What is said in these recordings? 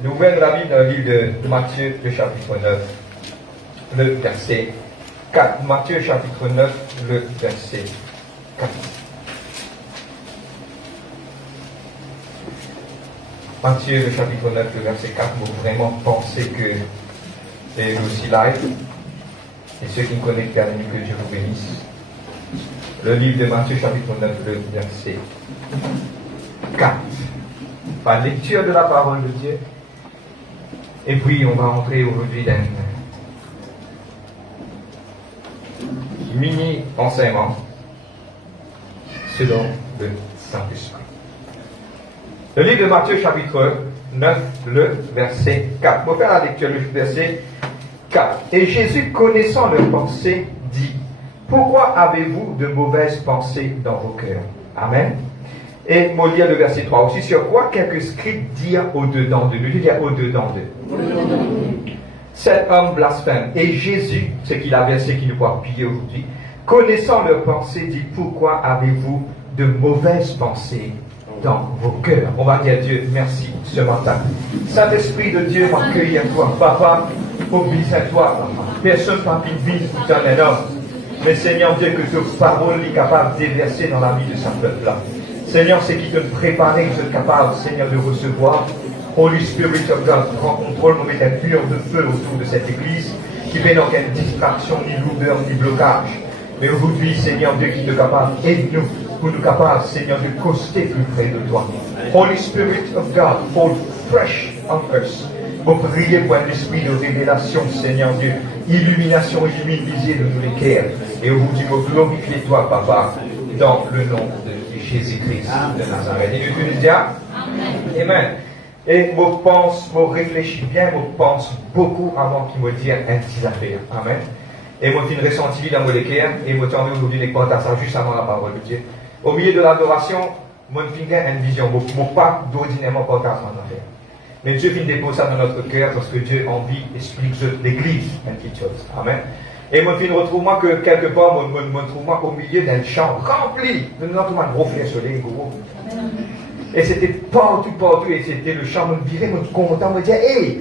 Nous ouvrons la Bible dans le livre de Matthieu, le chapitre 9, le verset 4. Matthieu, chapitre 9, le verset 4. Matthieu, le chapitre 9, le verset 4. Vous vraiment pensez que c'est aussi live. Et ceux qui me connaissent, bien que Dieu vous bénisse. Le livre de Matthieu, chapitre 9, le verset 4. Par lecture de la parole de Dieu. Et puis, on va entrer aujourd'hui dans un mini-enseignement selon le Saint-Esprit. Le livre de Matthieu, chapitre 9, le verset 4. Pour faire la lecture, le verset 4. Et Jésus, connaissant leurs pensées, dit: pourquoi avez-vous de mauvaises pensées dans vos cœurs? Amen. Et moi lire le verset 3 aussi, sur quoi quelques scribes dirent au-dedans d'eux. Je dis au-dedans d'eux. Cet homme blasphème. Et Jésus, ce qu'il a versé qui nous peut appuyer aujourd'hui, connaissant leurs pensées, dit: pourquoi avez-vous de mauvaises pensées dans vos cœurs? On va dire Dieu merci ce matin. Saint-Esprit de Dieu, m'accueille à toi. Papa, obéis à toi. Personne n'a pu vivre dans un homme. Mais Seigneur Dieu, que ta parole est capable de déverser dans la vie de sa peuple-là. Seigneur, c'est qui te préparer, que tu es capable, Seigneur, de recevoir. Holy Spirit of God, prends contrôle, nous mettons un mur de feu autour de cette église, qui fait donc une distraction, ni lourdeur, ni blocage. Mais aujourd'hui, Seigneur Dieu, qui est capable, aide-nous, pour nous capables, Seigneur, de coster plus près de toi. Holy Spirit of God, fall fresh on us. Pour prier pour un esprit de révélation, Seigneur Dieu, illumination, illumine visée de tous les cœurs. Et aujourd'hui, vous glorifiez toi, Papa, dans le nom de Jésus-Christ de Nazareth. Et Dieu nous dit Amen. Et je pense, je réfléchis bien, je pense beaucoup avant qu'il me dise un petit affaire. Amen. Et moi, je ressenti dans mon cœur, et je t'en aujourd'hui les portes à ça juste avant la parole de Dieu. Au milieu de l'adoration, je me une vision, je ne pas d'ordinairement porter à ça affaire. Mais Dieu vient déposer ça dans notre cœur parce que Dieu a envie d'expliquer l'église une petite chose. Amen. Et moi, je retrouve moi que quelque part, je me trouve moi au milieu d'un champ rempli de notre gros fleurs soleil, gros. Et c'était partout, et c'était le champ, je me virais, je me content, je me disais, hey,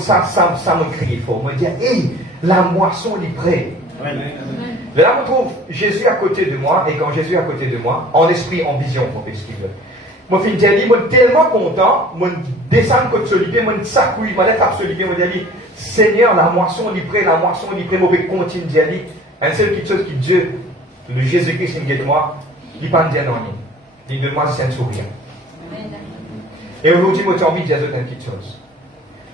ça me criait fort, je me disais, hey, la moisson est prête. Mais là, je trouve Jésus à côté de moi, et quand Jésus est à côté de moi, en esprit, en vision, pour expliquer. Moi, je suis tellement content, je descends côté solide, je s'accouille, je laisse absolument, je dis, Seigneur, la moisson est prête, je vais continuer à dire, une seule petite chose qui Dieu, le Jésus-Christ qui de moi, il ne peut pas dire non. Il de moi, c'est un sourire. Et aujourd'hui, moi, j'ai envie de dire une petite chose.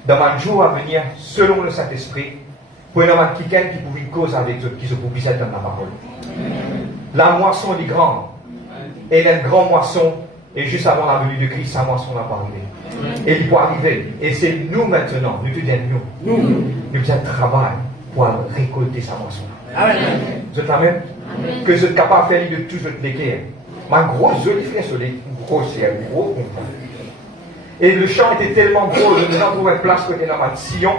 Dans mon jour à venir, selon le Saint-Esprit, pour y avoir quelqu'un qui pouvait causer avec eux, qui se pouvait dans la parole. La moisson est grande. Et la grande moisson, et juste avant la venue de Christ, sa moisson n'a pas arrivé. Et il peut arriver. Et c'est nous maintenant, nous disons nous faisons travail pour récolter sa moisson. Amen. Vous êtes la même? Que vous êtes capable de faire de tout votre l'équerre. Ma grosse jolie frère sur les gros, c'est un gros content. Et le champ était tellement gros, je me trouve une place côté dans ma sillon.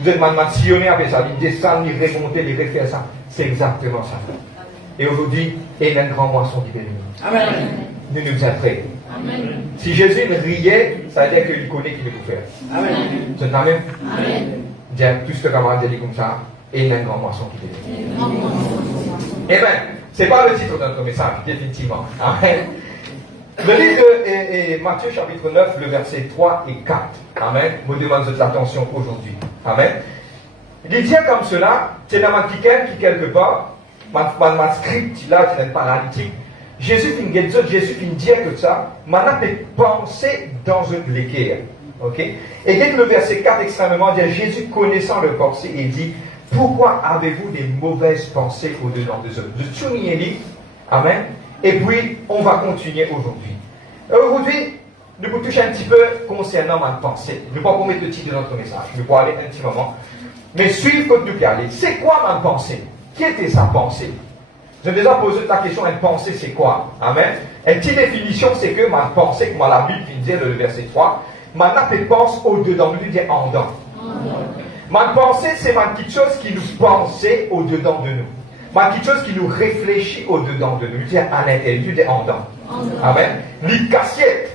Vous êtes ma sillonné avec ça, il descend, il remonte, il refait ça. C'est exactement ça. Et aujourd'hui, il y a une grande moisson qui est venue. Amen. Nous nous sommes prêts. Amen. Si Jésus riait, ça veut dire qu'il connaît qu'il peut faire. Amen. Vous êtes la même? Amen. Bien, tout ce que camarade dit comme ça, et il y a une grande moisson qui est venue. Eh bien, ce n'est pas le titre de notre message, définitivement. Amen. Le livre de Matthieu chapitre 9, le verset 3 et 4. Amen. Je vous demande de l'attention aujourd'hui. Amen. Il dit comme cela, c'est dans ma quelqu'un qui quelque part, ma script là, qui n'est pas paralytique. Jésus finit dire que ça, maintenant des pensées dans une l'équerre. Ok? Et dès que le verset 4 extrêmement dit, Jésus connaissant leurs pensées, il dit, pourquoi avez-vous des mauvaises pensées au-dedans des autres? De souligner. Amen. Et puis, on va continuer aujourd'hui. Aujourd'hui, nous allons toucher un petit peu concernant ma pensée. Nous ne pouvons pas mettre le titre de notre message. Nous pouvons aller un petit moment. Mais suivre comme nous pouvons aller. C'est quoi ma pensée? Qui était sa pensée? J'ai déjà posé la question, une pensée c'est quoi? Amen. Une petite définition, c'est que ma pensée, comme la Bible dit le verset 3, ma nappe pense au-dedans, nous dit en dedans. Ma pensée, c'est ma petite chose qui nous pensait au-dedans de nous. Ma petite chose qui nous réfléchit au-dedans de nous, dit à l'intérieur, dit en dedans. Amen. Les cassiettes.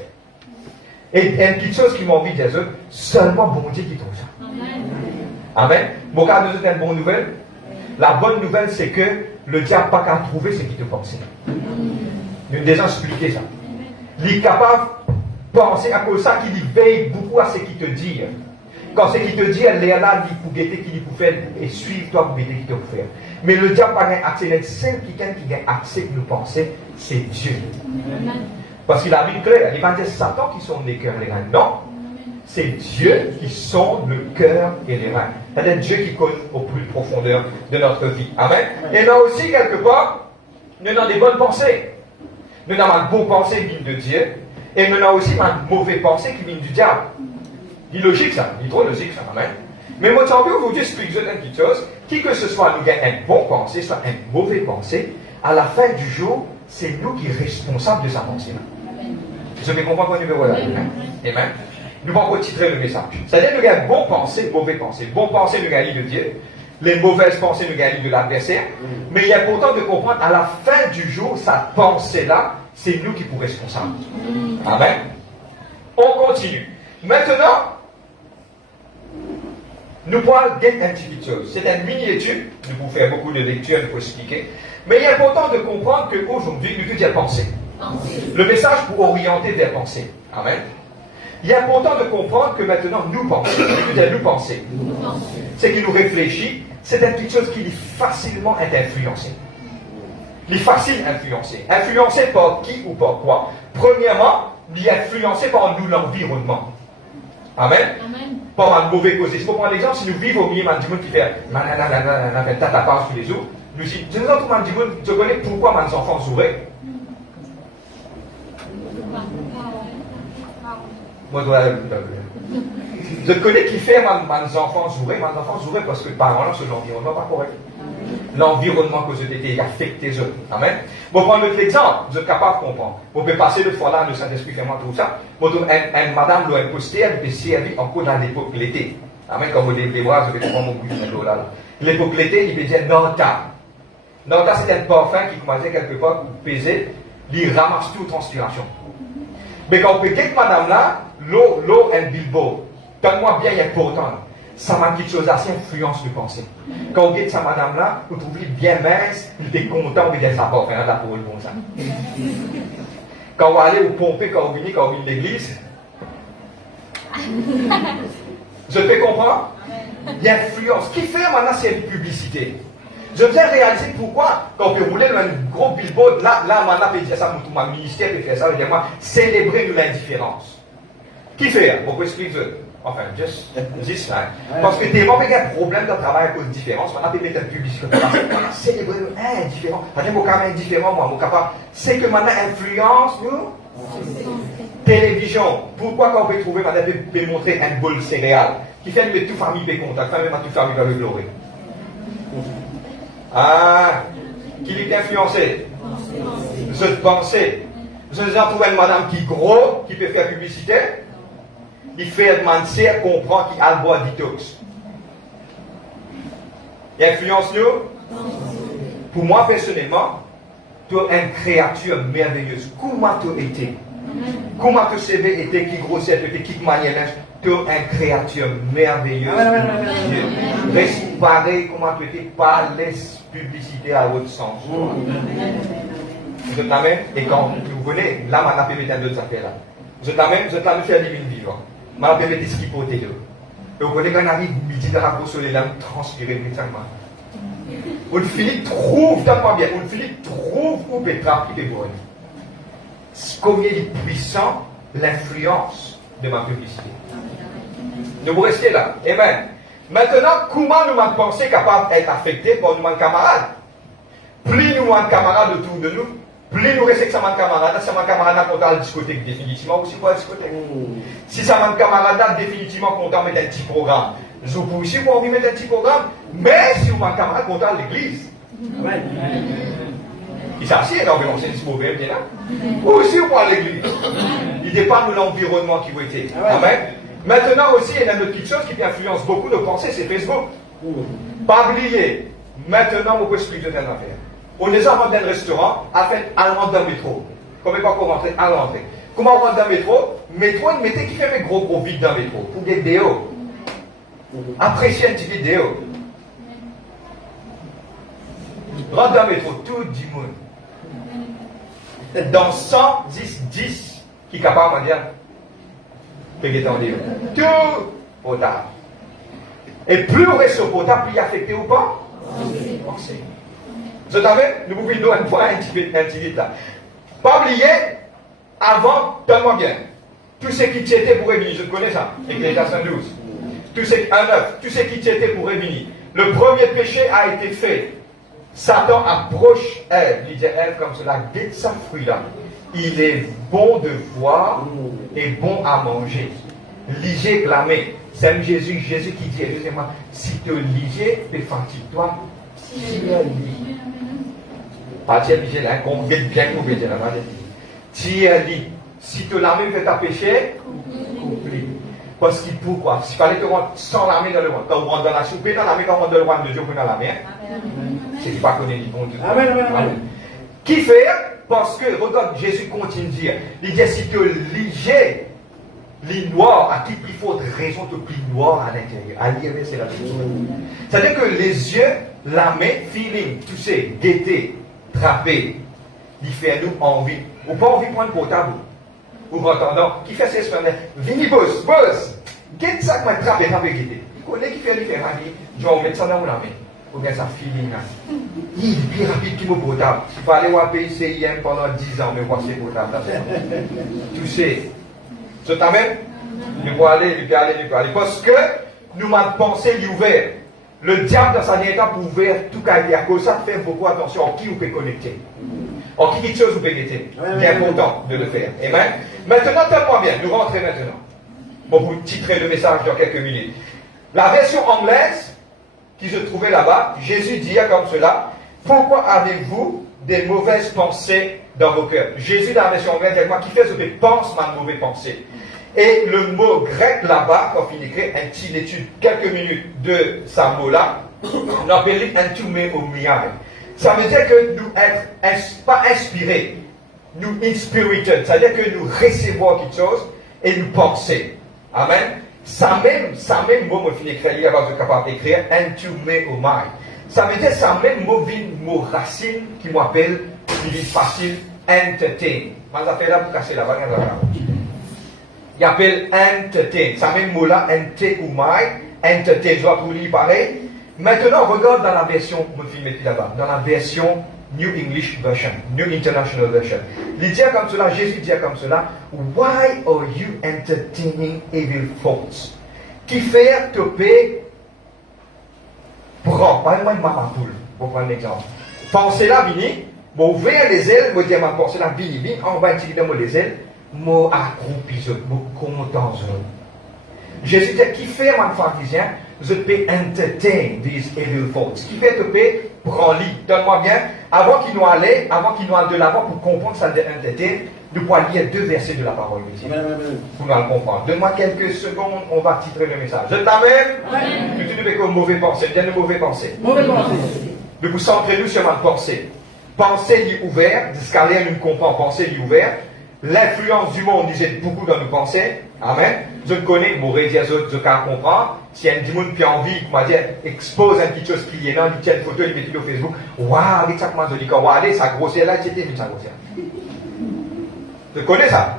Et une petite chose qui m'a envie de dire, seulement bon Dieu qui trouve ça. Amen. Bon, quand nous avons une bonne nouvelle, la bonne nouvelle, c'est que le diable n'a pas qu'à trouver ce qu'il te pensait. Nous avons déjà expliqué ça. Il est capable de penser à cause de ça qu'il veille beaucoup à ce qu'il te dit. Quand ce qu'il te dit, elle est là, il pour guetter qu'il peut faire et suivre toi pour guetter qu'il peut faire. Mais le diable n'a pas accès. Le seul quelqu'un qui a accès à nous penser, c'est Dieu. Parce qu'il a mis clair, il va dire Satan qui sont les cœurs et les reins. Non, c'est Dieu qui sont le cœur et les reins. C'est-à-dire Dieu qui connaît au plus profondeur de notre vie. Amen. Et là aussi, quelque part, nous avons des bonnes pensées. Nous avons une bonne pensée qui vient de Dieu. Et nous avons aussi une mauvaise pensée qui vient du diable. Il est logique ça, il est trop logique ça. Amen. Mais moi, j'ai envie aujourd'hui expliquer une petite chose. Qui que ce soit, nous avons une bonne pensée, soit une mauvaise pensée, à la fin du jour, c'est nous qui sommes responsables de sa pensée. Vous avez compris mon numéro là? Amen. Nous allons retitrer le message. C'est-à-dire que nous avons bonne pensée, mauvaise pensée. Bonne pensée, nous avons de Dieu. Les mauvaises pensées, nous avons de l'adversaire. Mais il est important de comprendre, à la fin du jour, sa pensée-là, c'est nous qui sommes responsables. Amen. On continue. Maintenant, nous pourrons dire une petite chose. C'est une mini-étude. Nous pouvons faire beaucoup de lectures, nous pouvons expliquer. Mais il est important de comprendre qu'aujourd'hui, nous devons penser. Le message pour orienter vers penser. Amen. Il est important de comprendre que maintenant, nous pensons. Nous penser. C'est qui nous réfléchit. C'est une petite chose qui est facilement influencée. Il est facile d'influencer. Influencé par qui ou par quoi? Premièrement, il est influencé par nous, l'environnement. Amen. Par une mauvaise cause. Pour prendre l'exemple, si nous vivons au milieu d'un monde qui fait tata tous les jours, nous disons, je connais pourquoi mes enfants sourient. Je connais qui fait mes enfants sourire. Mes enfants sourient parce que par exemple, c'est l'environnement pas correct. L'environnement que vous été affecté. Amen. Bon, prendre notre exemple, vous êtes capable de comprendre. Vous pouvez passer le fois là, le Saint-Esprit fait moi tout ça. Bon, une madame l'a imposté, elle peut servir encore dans l'époque l'été. Amen. Quand vous levez les bras, je vais prendre mon bout de là. L'époque l'été, il peut dire Nanta. Nanta, c'est un parfum qui commençait quelque part pour peser, il ramasse tout transpiration. Mais quand vous peut dire madame là, l'eau est un bilbo. Donne-moi bien, il est important. Ça m'a quelque chose assez influence de pensée. Quand vous dites ça, madame là, vous trouvez bien mince, vous êtes content de dire ça pas, là pour le bon ça. Quand vous allez au pomper, quand vous venez de l'église, je peux comprendre? Il y a influence. Qui fait maintenant, c'est une publicité. Je viens réaliser pourquoi, quand vous roulez dans un gros billboard, là, maintenant, peut dire ça, mon ministère peut faire ça, je dis moi, célébrer de l'indifférence. Qui fait? Pourquoi expliquer? Enfin, juste ça. Parce que t'es pas un problème de travail à cause de différence. Maintenant, tu peut-être une publicité. Célébrer indifférent. C'est-à-dire, mon cas indifférent, moi, mon capable. C'est que maintenant, influence, nous. Télévision. Pourquoi quand on peut trouver, maintenant, peut montrer un bol céréales qui fait que toute famille peut contact, même toute famille va le glorer. Ah, qui est influencé? Je pensais. Je vous ai trouvé une madame qui est gros, qui peut faire publicité. Il fait mentir, comprendre qu'il a le bois détox. Il influence nous. Pour moi, personnellement, tu es une créature merveilleuse. Comment tu as été? Comment tu sais été qui grossette, qui manière? Tu es une créature merveilleuse. Reste pareil, comment tu étais, pas laisse publicité à votre sens. Vous êtes la même, et quand vous venez, là, on a fait mettre d'autres affaires là. Vous êtes la même faire des vignes vivantes. Je vais mettre ce qu'il faut te dire. Et vous connaissez quand on arrive midi dans la course, les lames transpirent tellement. On finit trouve tellement bien. On finit trouve où Petra qui est bonne. Combien il est puissant l'influence de ma publicité. Nous vous restez là. Amen. Maintenant, comment nous avons pensé capable d'être affectés par nos camarades? Plus nous avons camarades autour de nous, plus nous restons que ça m'a camarade, ça m'a camarade content le discothèque définitivement aussi pas discothèque. Si ça m'a camarade définitivement content mettre un petit programme, je peux aussi pour envie mettre un petit programme, mais si vous m'en camarade content l'église. Amen. Il s'assied quand on c'est un mauvais là. Aussi pour l'église. Il dépend de l'environnement qui vous était. Amen. Maintenant aussi, il y a une autre petite chose qui influence beaucoup nos pensées, c'est Facebook. Pas oublier. Maintenant, on peut expliquer une affaire. On est en dans un restaurant, à faire allemand dans le métro. Comment on peut rentrer à l'entrée. Comment on rentre dans le métro? Métro, il mettait qui fait mes gros vides dans le métro. Pour des vidéos. Apprécier une petite vidéo. Rentre dans le métro, tout du monde. Dans 110 qui est capable de dire que est en livre. Tout potable. Et plus on reste au potable, plus il est affecté ou pas? Pensez. Vous savez, nous pouvons nous une fois un petit là. Pas oublier, avant, donne-moi bien, tout ce qui t'était pour Révini, je connais ça, Ecclésiaste 112. Tout ce qui t'était pour Révini. Le premier péché a été fait. Satan approche Ève, il dit Ève comme cela, guette sa fruit là. Il est bon de voir et bon à manger. Lisez clamé. C'est Jésus qui dit, excusez-moi, si tu lisez, fatigue-toi. Si tu lis. Pas tu lis là, qu'on guette bien coupé là. Tu lis. Si tu l'as même fait ta péché, oublie. Parce qu'il pourquoi? S'il fallait te rendre sans la main dans le monde, quand on rentre dans la soupe, dans la main, quand on rentre dans le royaume de Dieu, on dans la main. C'est qui pas connaît le bon Dieu. Amen. Qui fait? Parce que, regarde, Jésus continue de dire, il dit, si tu lisais les noirs, à qui plus forte raison de plus noir à l'intérieur. À lire, c'est la chose. C'est-à-dire que les yeux, la main, feeling, tout ça, guetter, trapper, il fait nous envie. Ou pas envie de prendre portable. Ou entendant, qui fait ces semaines, vini boss, guette ça que trapper, guetter. Il connaît qui fait lui faire aller, genre, mettre ça dans la main. Ou bien ça feeling là. Il est plus rapide que mon portable. S'il fallait avoir payé CIM pendant 10 ans, mais voir ces portables. Tu sais. Je t'amène. Il peut aller. Parce que nous m'avons pensé l'ouvert. Le diable dans sa dernière temps pour ouvrir tout cas à cause ça fait beaucoup attention à qui vous pouvez connecter. En qui quelque chose vous pouvez guetter. Il est important de le faire. Amen. Maintenant, tellement bien. Nous rentrons maintenant. Bon, vous titrer le message dans quelques minutes. La version anglaise qui se trouvait là-bas, Jésus dit comme cela, pourquoi avez-vous des mauvaises pensées dans vos cœurs? Jésus dans la version anglaise dit moi qui fait ce que pense ma mauvaise pensée. Et le mot grec là-bas, quand il écrit une petite étude, quelques minutes de ce mot-là, on appelle enthumeumiai. Ça veut dire que nous être pas inspirés, nous inspirited, c'est-à-dire que nous recevons quelque chose et nous penser. Amen. Ça même mot me finit écrire, il y a pas de capable d'écrire, enthumeumiai. Ça veut dire ça même mot racine qui m'appelle, qui est facile, entertain. Mais ça fait là pour casser la bague là. Il appelle entertain. Ça même mot là, entertain. Je vais vous lire pareil. Maintenant, regarde dans la version, me filmer là-bas, dans la version New English Version, New International Version. Il dit comme cela, Jésus dit comme cela, why are you entertaining evil thoughts? Qui fait topper, prends, pas moi une maman poule, pour prendre l'exemple. Pensez là, vini, bon, ouvrir les ailes, vous dire ma pensée là, vini, on va utiliser les ailes, moi accroupi, moi content. Jésus dit, qui fait mon pharisien, je peux entertain these evil thoughts. Qui fait te payer, prends-lit. Donne-moi bien, avant qu'il nous aille de l'avant pour comprendre ça de entertain, nous pouvons lire 2 versets de la parole de Dieu. Pour nous le comprendre. Donne-moi quelques secondes, on va titrer le message. Je t'amène. Tu ne fais que mauvais pensée. Bien de mauvais pensée. De vous centrer nous sur ma pensée. Pensée est ouverte, d'escalier nous comprend, pensée est ouverte. L'influence du monde nous aide beaucoup dans nos pensées. Amen. Je connais, mon dire je can comprendre. Si y a un monde qui a envie, comment dire, expose un petit chose qui est là, il tient une photo, il met sur Facebook. Waouh, avec ça, comment je dis, quand regardez, ça grossir là, c'était, mais ça grossir. Je connais ça.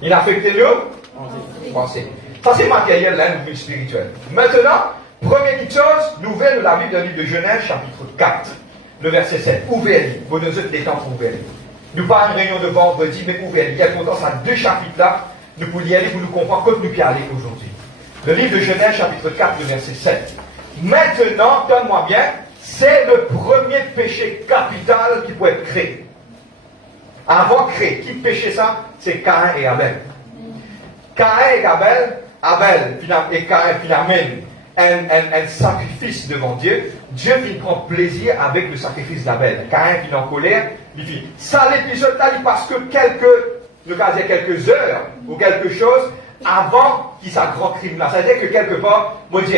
Il affecte nous? Pensez. Ça, c'est matériel, là, une vie spirituelle. Maintenant, première petite chose, nouvelle de la Bible, dans le livre de Genèse, chapitre 4, le verset 7. Ouvrez-les. Vous nous êtes des temps pour ouvrir. Nous pas une réunion de vendredi, mais ouvrez-les. Il y a longtemps, ça 2 chapitres là, nous pouvons y aller pour nous comprendre comme nous pouvons y aller aujourd'hui. Le livre de Genèse, chapitre 4, le verset 7. Maintenant, donne-moi bien, c'est le premier péché capital qui peut être créé. Avant créé, qui péchait ça? C'est Caïn et Abel. Caïn et Abel, et Caïn finalement un sacrifice devant Dieu. Dieu prend plaisir avec le sacrifice d'Abel. Caïn finit en colère, il dit, ça l'épisode là, parce que quelques heures ou quelque chose avant qu'il sa grand crime là. C'est-à-dire que quelque part, moi dit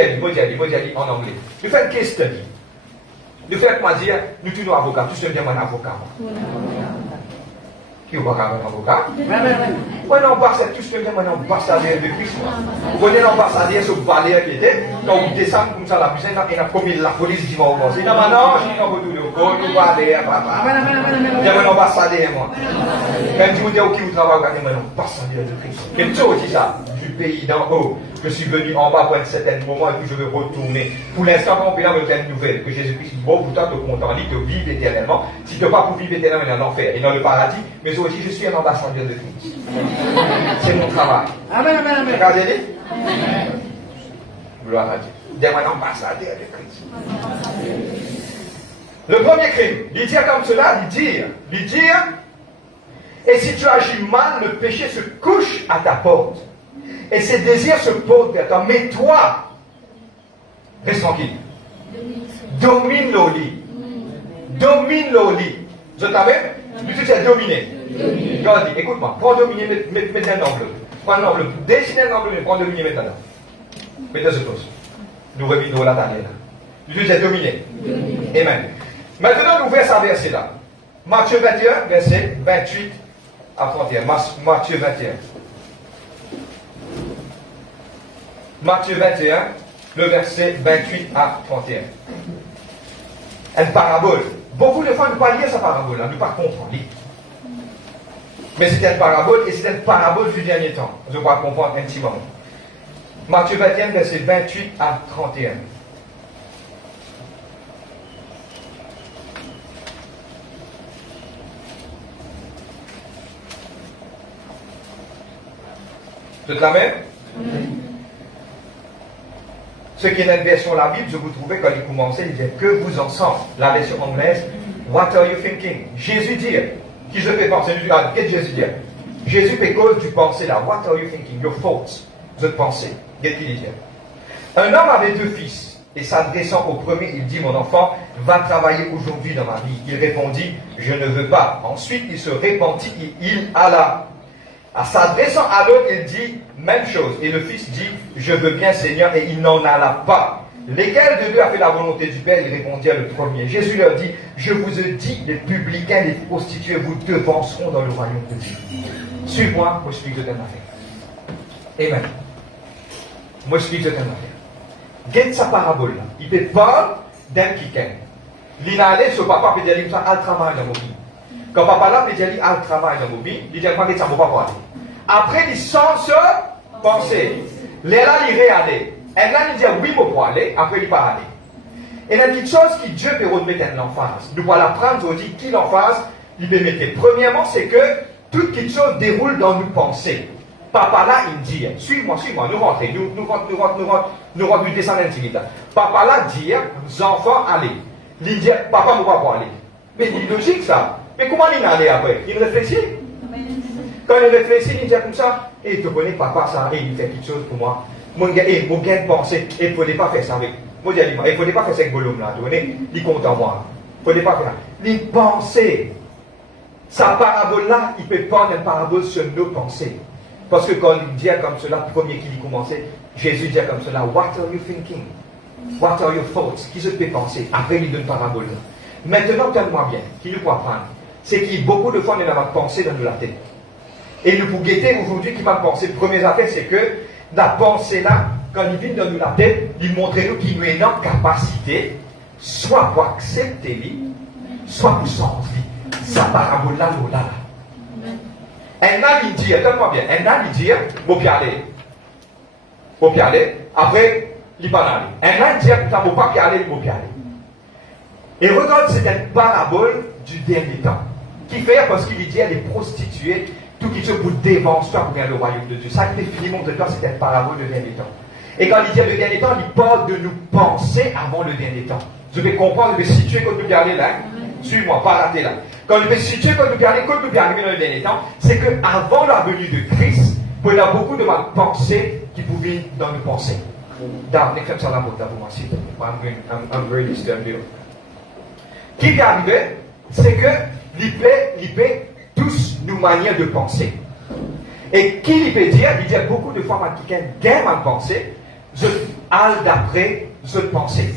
en anglais. Nous faisons une case study. Nous faisons comment dire, nous tous nos avocats, tous sommes bien mon avocat. qui va avoir un avocat. Moi, l'ambassadeur, tout ce que je dis, moi, l'ambassadeur de Christ. Vous connaissez l'ambassadeur sur le palais qui était, quand vous descendez comme ça, la puissance, il y a comme la police qui va au conseil. Non, non, je n'ai pas de tout, nous aller, papa. Il y a un ambassadeur, moi. Même si vous dites, ok, vous travaillez, il y a un ambassadeur de Christ. Mais tout aussi ça, du pays d'en haut. Je suis venu en bas pour un certain moment et puis je veux retourner. Pour l'instant, on peut avoir une nouvelle, que Jésus-Christ dit, bon, pourtant, te content, dit, te vivre éternellement. Si tu n'as pas pour vivre éternellement, il y a en enfer et dans le paradis, mais aussi, je suis un ambassadeur de Christ. C'est mon travail. Amen, amen, amen. Regardez-les. Gloire à Dieu. D'être un ambassadeur de Christ. Le premier crime, il dit comme cela, il dit, et si tu agis mal, le péché se couche à ta porte. Et ses désirs se posent vers toi. Mais toi, reste tranquille. Domine le lit. Domine le lit. Je t'avais dit, tu as dominé. Regarde, écoute-moi. Prends dominer, mets un enveloppe. Prends un enveloppe. Dessine un enveloppe, prends dominer maintenant. Mettez ce poste. Nous revenons la dernière. Tu as dominé. Amen. Maintenant, nous ouvrons ce verset-là. Matthieu 21, verset 28 à 31. Matthieu 21. Matthieu 21, le verset 28 à 31. Une parabole. Beaucoup de fois, nous ne pas lire cette parabole-là, nous ne pas comprendre. Mais c'est une parabole et c'est une parabole du dernier temps. Je crois comprendre intimement. Matthieu 21, verset 28 à 31. Je te la mets? Ce qui est dans une version de la Bible, je vous trouvais quand il commençait, il disait que vous ensemble. La version anglaise, what are you thinking? Jésus dit, qui je fais penser? Qu'est-ce que Jésus dit? Jésus fait cause du pensée là. What are you thinking? Your thoughts. Votre pensée. Qu'est-ce qu'il dit? Un homme avait 2 fils. Et s'adressant au premier, il dit, mon enfant, va travailler aujourd'hui dans ma vie. Il répondit, je ne veux pas. Ensuite, il se repentit et il alla. En s'adressant à l'autre, il dit, même chose. Et le fils dit, je veux bien Seigneur, et il n'en alla pas. Lesquels de deux a fait la volonté du Père? Il répondit à le premier. Jésus leur dit, je vous ai dit, les publicains, les prostituées vous devanceront dans le royaume de Dieu. Suis-moi, moi je explique de telle affaire. Amen. Moi je explique de telle affaire. Gagne sa parabole là. Il peut pas d'un quiquin. Il n'a allé, ce papa peut dire, il a le travail dans mon vie. Quand papa là peut dire, il a le travail dans mon vie, il dit, pas que ça ne va pas aller. Après, il sent se penser. Là, il réallait. Et là, il dit, oui, je peux aller. Après, il part aller. Et il y a une petite chose que Dieu peut remettre en face. Nous allons apprendre aujourd'hui qui l'emphase, il peut mettre. Premièrement, c'est que toute petite chose déroule dans nos pensées. Papa là, il dit, suis-moi, nous rentrons, nous descendons intimidant. Papa là dit, nos enfants, allez. Il dit, papa, ne va pas aller. Mais c'est logique ça. Mais comment il allait après? Il réfléchit. Quand il réfléchit, il dit comme ça, et tu connais papa ça, et il fait quelque chose pour moi. Mon gars, mon gain de pensée, il ne fallait pas faire ça avec. Moi, je dis, il ne fallait pas faire ça avec Bolom là, tu connais, il compte en moi. Il ne fallait pas faire ça. Les pensées, sa parabole là, il peut prendre une parabole sur nos pensées. Parce que quand il dit comme cela, le premier qui dit commencer, Jésus dit comme cela, what are you thinking? What are your thoughts? Qui se peut penser? Après, il donne une parabole là. Maintenant, donne-moi bien, qui nous peut apprendre? C'est qu'il y a beaucoup de fois, on a ma pensée dans la tête. Et nous, pour guetter aujourd'hui, qui va penser, première affaire, c'est que la pensée là, quand il vient dans nous la tête, il montre nous qu'il nous a une capacité, soit pour accepter lui, soit pour s'enlever. Sa parabole là, là. Un an, il dit, donne-moi bien, un an, il dit, bon, puis aller, après, il va aller. Un an, il dit, putain, bon, pas aller, bon, puis aller. Et regarde, c'est une parabole du dernier temps. Qui fait parce qu'il dit à des prostituées, tout qui se pour dévancer pour bien le royaume de Dieu. Ça qui est fini, mon Dieu, c'est une parabole de dernier temps. Et quand il dit le dernier temps, il parle de nous penser avant le dernier temps. Je vais comprendre, je vais situer quand nous regardez là. Suis-moi, pas rater là. Quand je vais situer quand nous regardez dans le dernier temps, c'est qu'avant la venue de Christ, il y a beaucoup de ma pensée qui pouvaient dans nos pensées. Dans next time, pour moi, s'il te plaît. I'm very disturbed. Qui est arrivé, c'est que il peut tous nos manières de penser. Et qui il peut dire, il dit beaucoup de fois, quand quelqu'un gagne ma pensée, je halle d'après je pensée.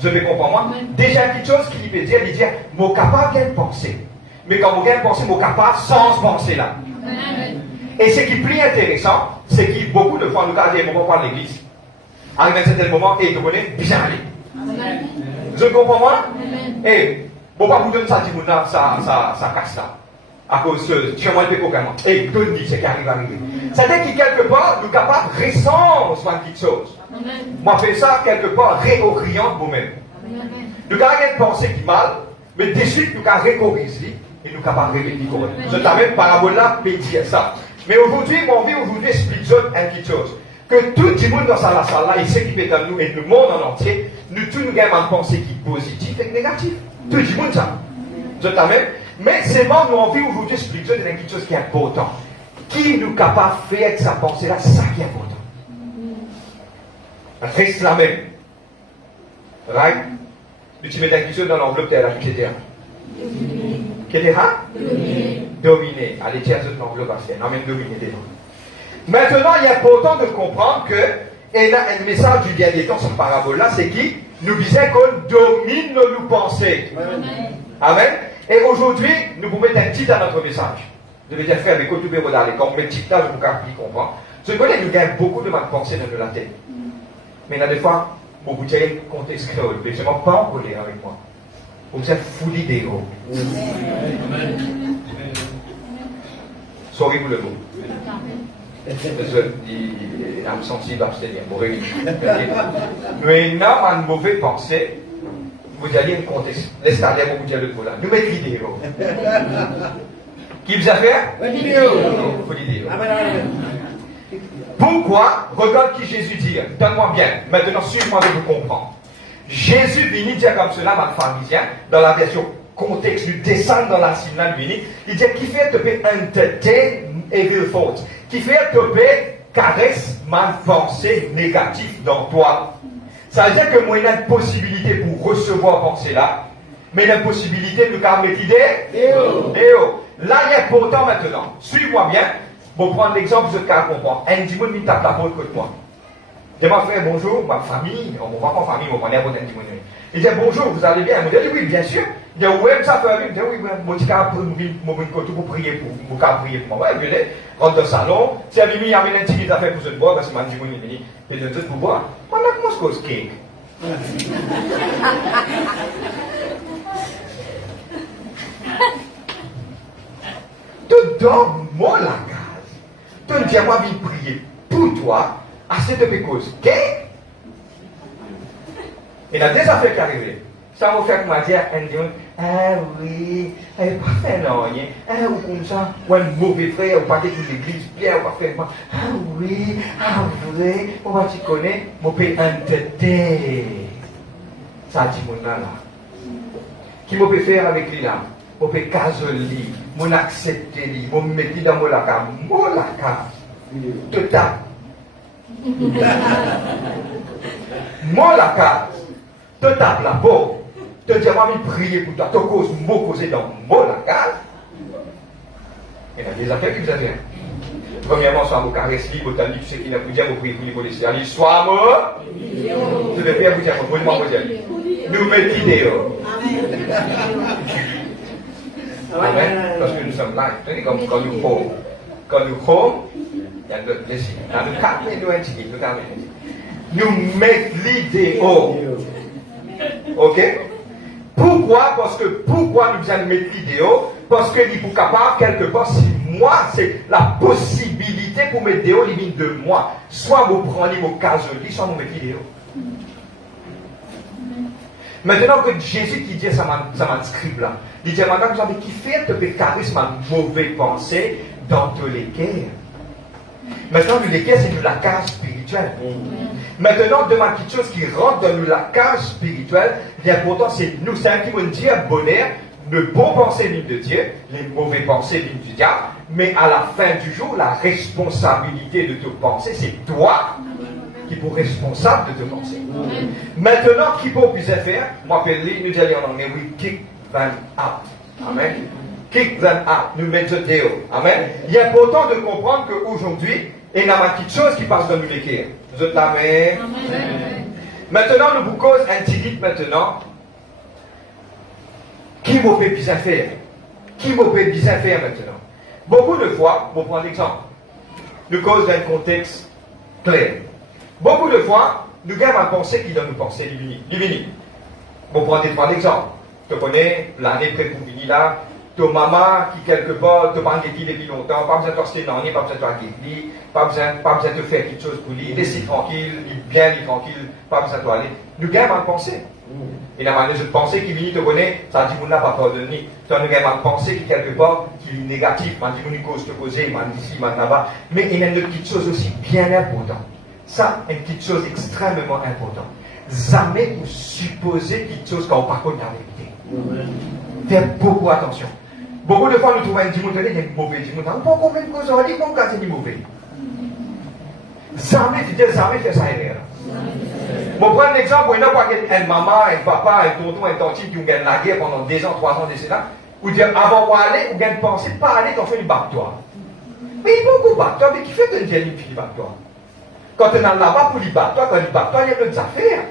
Je vais comprendre moi. Déjà, quelque chose qu'il peut dire, il dit, mon capable de penser. mais quand vous avez pensé, vous capable sans penser là. Et ce qui est plus intéressant, c'est que beaucoup de fois, nous avons des moments par l'église. Arrive à un certain moment, et vous connaissez bien aller. Vous comprenez moi? Et, bon, pas vous donner ça, ça casse là. À cause de chez moi, le péco vraiment. Et, donne dit ce qui arrive à arriver. C'est-à-dire que quelque part, nous sommes capables de ressens sur quelque chose. Moi, je fais ça quelque part, réoriente vous-même. Nous avons une pensée qui mal, mais de suite, nous avons récorrigé et nous sommes capables de répéter correctement. C'est la même parabole là, peut dire ça. Mais aujourd'hui, mon vie, aujourd'hui, explique quelque chose. Que tout le monde dans la salle là, et ce qui peut être nous, et le monde en entier, nous tous nous avons une pensée qui est positive et négative. Tout le monde ça. C'est la même. Mais c'est bon, nous envie aujourd'hui expliquer quelque chose qui est important. Qui nous est capable de faire avec sa pensée là, c'est ça qui est important. Reste la même. Right? Tu mets quelque chose dans l'enveloppe, tu es là, qu'est-ce que dominer. Allez, tiens, l'enveloppe, non, même dominer dedans. Maintenant, il est important de comprendre que, et là, un message du dernier temps sur cette parabole-là, c'est qui nous disait qu'on domine nos pensées. Amen. Et aujourd'hui, nous vous mettons un titre à notre message. Je vais dire, frère, mais quand tu veux regarder, quand on met le titre là, je vous comprends. Je connais, nous gagnons beaucoup de mal pensées dans la tête. Mais là, des fois, vous vous tirez le contexte créole. Mais je ne vais pas en coller avec moi. Vous êtes fou d'idées. Sorry pour le mot. Il a sensible à abstenir. Mais non, une mauvaise pensée, vous allez me contexte. Laissez aller, vous dire le mot là. Nous mettons l'idée. Qui vous a fait? Fou d'idée. Pourquoi? Regarde qui Jésus dit. Donne-moi bien. Maintenant, suis-moi de vous comprendre. Jésus vient dire comme cela, ma pharisien, dans la version contexte, lui descend dans la signal vini. Il dit qui fait te payer entertain evil thoughts, qui fait te payer caresse ma pensée négative dans toi. Ça veut dire que moi, il y a une possibilité pour recevoir pensée là, mais il y a une possibilité de nous mettre l'idée. Là, il est important maintenant. Suis-moi bien. Pour prendre l'exemple, je te comprends. Un dimanche, il tape la porte de moi. Je m'en fais bonjour, ma famille, on va en famille, on va aller à votre dimanche. Il dit bonjour, vous allez bien? Il dit oui, bien sûr. Il dit oui, ça peut aller. Il dit oui, moi, je vais pour prier pour moi. Il dit rentre dans le salon. Si il y a une petite affaire pour se boire, parce que je dimanche, il dit, il dit pour boire. On a commencé à cake. Tu dors, moi, la case. Tu dis à moi, je vais prier pour toi. Assez de cause. Qu'est-ce? Il y a des affaires qui arrivent. Ça m'a fait que m'a dit, ah oui, elle n'est pas fait non, ou comme ça, ou un mauvais frère, ou pas de l'église, bien, ou pas faire, ah oui, on va t'y connaître, on peut entêter. Ça dit mon là. Qui me peut faire avec lui là? On peut caser lui, on accepter lui, on mettre dans mon laka, te tape. Moi la carte, te tape la peau, te dis moi prier pour toi, te cause mot causé dans moi la carte. Il y a des affaires qui vous avez. Premièrement, soit vous caressez, vous avez dit, tu sais qu'il n'a pas dire, vous priez pour les policiers, soit moi, je vais faire vous dire, vous dire, nous mettons l'idée. Amen. Parce que nous sommes là, comme quand nous home. Quand nous home, il y a d'autres plaisirs. Nous calmons, nous calmons. Nous mettons l'idée. Ok? Pourquoi? Parce que pourquoi nous allons mettre l'idée? Parce que nous sommes capables, quelque part, si moi, c'est la possibilité pour mettre l'idée limite de moi. Soit vous prenez vos cases, soit vous mettez l'idée. Maintenant que Jésus qui dit ça manuscrit là, il dit maintenant vous avez qui fait le charisme à mauvaise pensée dans tous les cœurs. Maintenant, le cœur c'est de la case spirituelle. Maintenant, demande quelque chose qui rentre dans la case spirituelle, l'important c'est nous, c'est un qui veut dire bonheur, de bonnes pensées viennent de Dieu, les mauvaises pensées viennent du diable, mais à la fin du jour, la responsabilité de tes pensées, c'est toi qui est responsable de tes pensées. Maintenant, qui peut plus faire? Moi, nous disons en anglais, we kick them out. Amen. Kick them out. Nous mettons dehors. Amen. Il est important de comprendre qu'aujourd'hui, il y a quelque chose qui passe dans le cœur. Vous êtes là, mais. Maintenant, nous vous cause un petit guide maintenant. Qui vous fait plus faire? qui m'a peut bien faire maintenant. Beaucoup de fois, pour prendre l'exemple, nous cause d'un contexte clair. Beaucoup de fois, nous avons une pensée qui donne une pensée divine. Pour prendre l'exemple, tu connais l'année près pour venir là, ton maman qui quelque part te parle de depuis longtemps, pas besoin de rester dans l'année, pas besoin de faire guérir, pas besoin de faire quelque chose pour lui, laisser tranquille, bien tranquille, pas besoin de aller. Nous avons une pensée. Et la manière de penser qui vient te connaît, ça dit qu'on n'a pas pardonné. Tu as une pensée qui quelque part qui est négative, man dit qu'on cause te causer, man ici, man là-bas. Mais il y a une petite chose aussi bien importante. Ça, une petite chose extrêmement importante. Jamais vous supposez quelque chose quand on parle de la vérité. Faites beaucoup attention. Beaucoup de fois, nous trouvons un dimanche, il y a un mauvais dimanche. On peut combien de causes on dit qu'on casse du mauvais. Jamais faire ça erreur. Bon, prendre un exemple, il n'y a pas un maman, un papa, un tonton, un tantine qui ont gagné la guerre pendant 2 ans, 3 ans, des ans, ou dire avant d'aller, ou gagne penser, pas aller, t'en fais du battoir. Mais il y a beaucoup de battoirs, mais qui fait que tu viens une fille battoir? Quand tu es dans là-bas pour les battoirs, quand les battoirs, il y a d'autres affaires.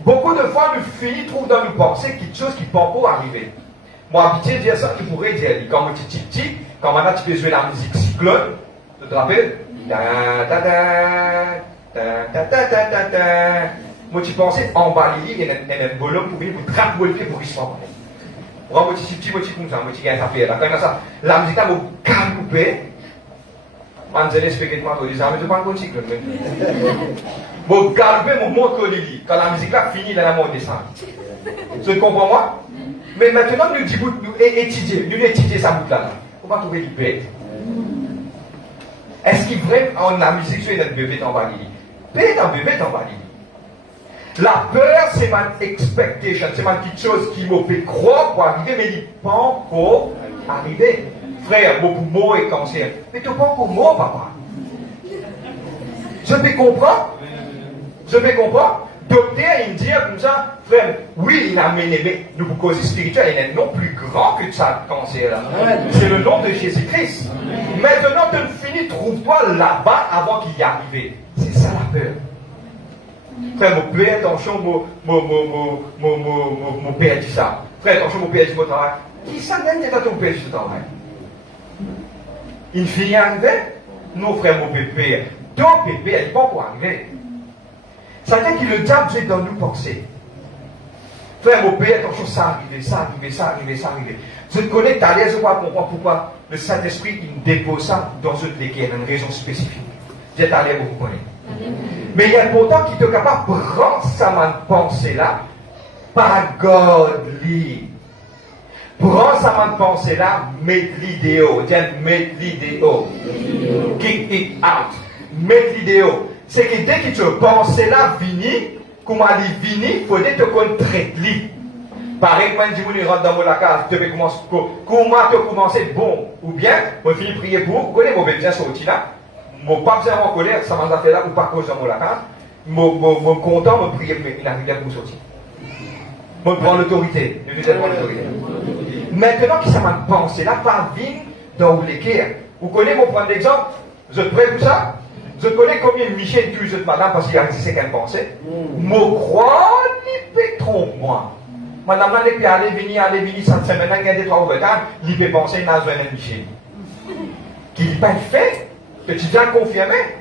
Beaucoup de fois, nous filles trouvent dans nos pensées quelque chose qui ne peut pas arriver. Moi, habitué de dire ça, tu pourrais dire, quand on est petit, quand maintenant tu peux jouer la musique cyclone, tu te rappelles? Moi, tu pensais en bas, il y a un bonhomme pour venir vous trapper le pied pour qu'il soit bon. Moi, je suis petit, moi, comme ça, moi, je gagne ça faire. Quand ça, la musique, elle m'a calmé. Je vais expliquer comment je dis ça, mais je ne vais pas en cycle. Bon, calmé, mon montre au lit. Quand la musique là finit, la mort descend. Tu comprends moi? Mais maintenant, nous disons, nous étudier sa boucle là. On va trouver du bête. Est-ce qu'il vraiment, la musique, c'est notre bébé en bas? Bébé en bas. La peur, c'est ma expectation, c'est ma petite chose qui m'a fait croire pour arriver, mais il n'est pas encore arrivé. Frère, beaucoup de mots et cancer. Mais tu n'es pas encore mort, papa. Je peux comprendre? Docteur, il me dit comme ça, frère, oui, il a mené, mais nous, pour cause spirituelle, il est non plus grand que ça, cancer là. C'est le nom de Jésus-Christ. Maintenant, tu finis, trouve-toi là-bas avant qu'il y arrive. C'est ça la peur. Frère, mon père, attention, mon père dit ça. Frère, attention, mon père dit mon travail. Qui ça gagne quand ton père dit ce travail? Il finit arrivé? Non, frère, mon pépé. Ton pépé, elle n'est pas pour arriver. Ça veut dire que le diable est dans nous penser. Frère, mon père, attention, ça arrive. Je te connais, tu as l'aise ou pas comprendre pourquoi le Saint-Esprit, il dépose ça dans une léguère, une raison spécifique. Je t'allais vous connaître. Mais il est important qu'il soit capable de prendre sa pensée-là par godly. Prends sa pensée-là, mets l'idéo. Tiens, mets l'idéo. Kick it out. Mets l'idéo. C'est que dès que tu penses là, fini, comment elle vini, il faut que tu traiter. Pareil, quand tu rentres dans la case, tu peux commencer, comment tu commences bon, ou bien, je finis de prier pour vous, connaissez mon bien sorti là, mon pas besoin en colère, ça m'a fait là, ou pas cause dans la case, mon content, je prier pour il arrive pour sortir. Je prends l'autorité, Maintenant que ça m'a pensé là, pas vine dans l'équerre. Vous connaissez mon point d'exemple? Je prends tout ça? Je connais combien de Michel tue cette madame parce qu'il a dit c'est qu'elle pensait. Mon croix, il peut tromper moi. Madame là, depuis aller venir, cette semaine, il y a des 3 overtime, il peut penser dans un Michel. Qui n'est pas fait, que tu viens confirmer.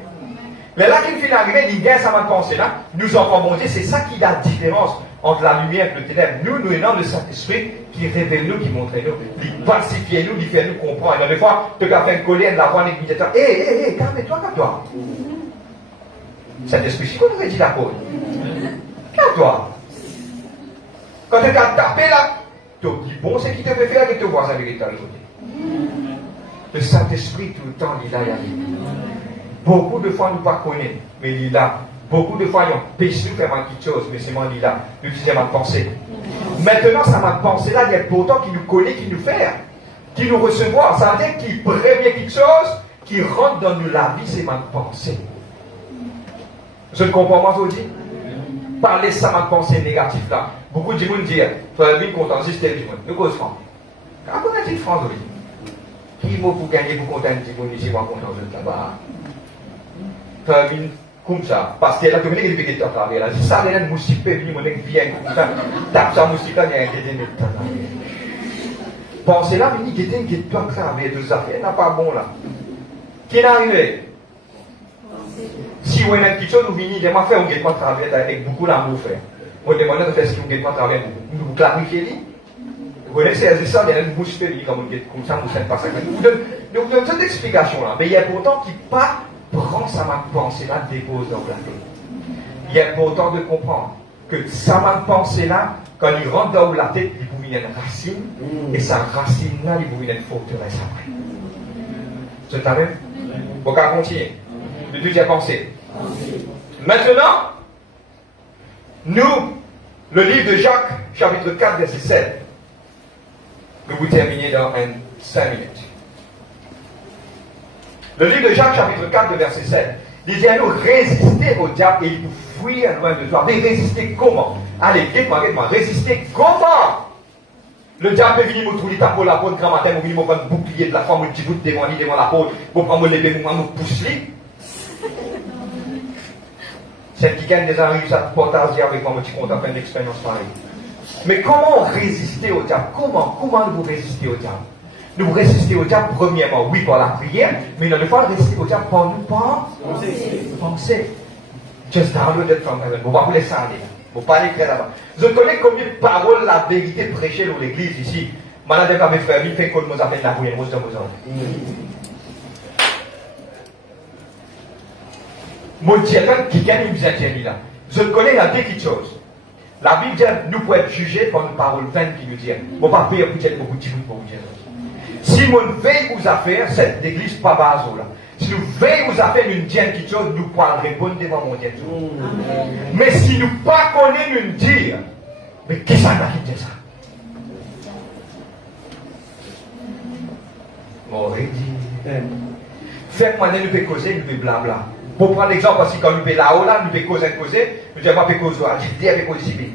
Mais là, qu'il finit d'arriver, il gagne sa pensée là, nous enfants bon Dieu, c'est ça qui a la différence entre la lumière et le ténèbre. Nous ayons le Saint-Esprit qui révèle nous, qui montre nous, qui pacifie nous, qui fait nous comprendre. Et des fois, tu as fait une colère, la voix négligeable. Hé, calme-toi. Saint-Esprit, c'est quoi nous dit la cause? Calme-toi. Quand tu as tapé là, tu dis bon, c'est qui te fait faire que tu vois la vérité à l'autre. Le Saint-Esprit, tout le temps, il est là, il arrive. Beaucoup de fois, nous ne pas connaître, mais il est là. Beaucoup de fois, ils ont péché, faire quelque chose, mais c'est moi qui est là. L'utiliser ma pensée. Maintenant, ça m'a pensé là, il y a pourtant qui nous connaît, qui nous fait, qui nous recevoir. Ça veut dire qu'il prévient quelque chose, qui rentre dans nous la vie, c'est ma pensée. Je ne comprends pas, vous dites? Parler ça, ma pensée négative là. Beaucoup de gens disent, tu as vu content, c'est ce qu'il y a du monde. De cause France. Quand on a dit France, oui. Qui m'a pour gagner pour content, dit, bon, ici, moi, content, je là-bas. Tu as vu comme ça, parce que la communauté qui est à travers là, si ça vient de moustique, puis mon mec vient comme ça, tape ça moustique là, il y a un dédé de pensez là, mais il qui est en travers de ça, il n'a pas bon là. Qui est arrivé? Si vous avez quelque chose, vous venez, de faire un guet-point de travers avec beaucoup d'amour, frère. On demande de faire ce qu'on guet-point de travers, vous clarifiez. Vous connaissez ça, il y a une bouche fait, comme ça, vous ne savez pas ça. Vous donne cette explication là, mais il y a pourtant qui pas prend sa pensée là, dépose dans la tête. Il est important de comprendre que sa pensée là, quand il rentre dans la tête, il peut venir une racine, et sa racine là, il peut venir une forteresse après. C'est la même? On va continuer. Le Dieu qui a pensé. Maintenant, nous, le livre de Jacques, chapitre 4, verset 7. Nous vous terminer dans 5 minutes. Le livre de Jacques, chapitre 4, verset 7. Il dit à nous résister au diable et il vous fuir loin de toi. Mais résister comment? Allez, dites-moi, résister comment? Le diable peut venir me trouver pour la peau de grand matin, me prendre un bouclier de la femme, un petit bout de devant la peau, pour prendre l'épée, pour me pousser. C'est qui gagne déjà réussi à porter avec moi, je suis content de faire une expérience pareille. Mais comment résister au diable? Comment nous résister au diable? Nous résister au diable, premièrement, oui, par la prière, mais nous ne pas résister au diable par nous penser. Just download it from heaven. Vous ne pouvez pas vous laisser aller. Vous ne pouvez pas l'écrire là-bas. Je connais combien de paroles la vérité prêchée dans l'église ici. Madame avec frère, il fait qu'on nous appelle la bouille, moi, Mon Dieu, qui gagne une miséricorde là. Je connais la deux petites choses. La Bible dit, nous pouvons être jugés par une parole vaine qui nous dit, on va payer pour dire beaucoup de choses pour vous dire. Si mon veille vous a fait, cette église pas base là. Si nous veillons vous a fait une dienne qui chose, nous pourrons répondre devant mon Dieu. Mais si nous pas connaissons une dire, mais qui ça va qui dit ça? Bon, dit. Faites-moi, nous pouvons causer, nous pouvons blabla. Pour prendre l'exemple, parce que quand nous pouvons là-haut, là, nous pouvons causer, nous disons, pas causer, je dis avec causer, nous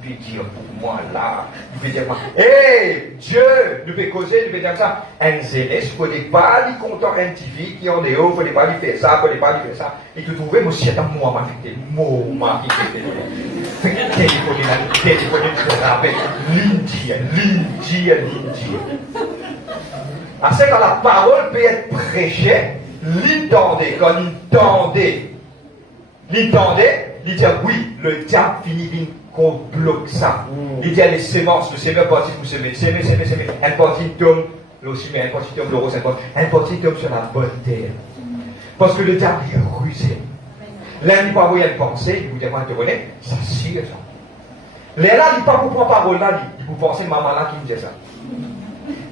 pouvons dire pour moi là, nous pouvons dire, hé, Dieu, nous pouvons causer, nous pouvons dire ça, un zélé, il ne faut pas lui content un TV qui en est haut, il ne faut pas lui faire ça, il ne faut pas lui faire ça, et tu trouves, moi, si attends, moi, qui fait téléphoner, je rappelle, l'Indie. À ce quand la parole peut être prêchée, l'entendez, quand l'entendez, il dit oui, le diable finit qu'on bloque ça. Il dit les sémences, le sémeur partit pour semer, un parti tombe, le ciment, un parti tombe, le rose, un parti tombe sur la bonne terre. Parce que le diable est rusé. L'un n'est pas envoyé une pensée, il vous dit, moi, tu connais, ça signe ça. L'un là, il n'est pas pour prendre parole là, il vous pensez maman là qui me dit ça.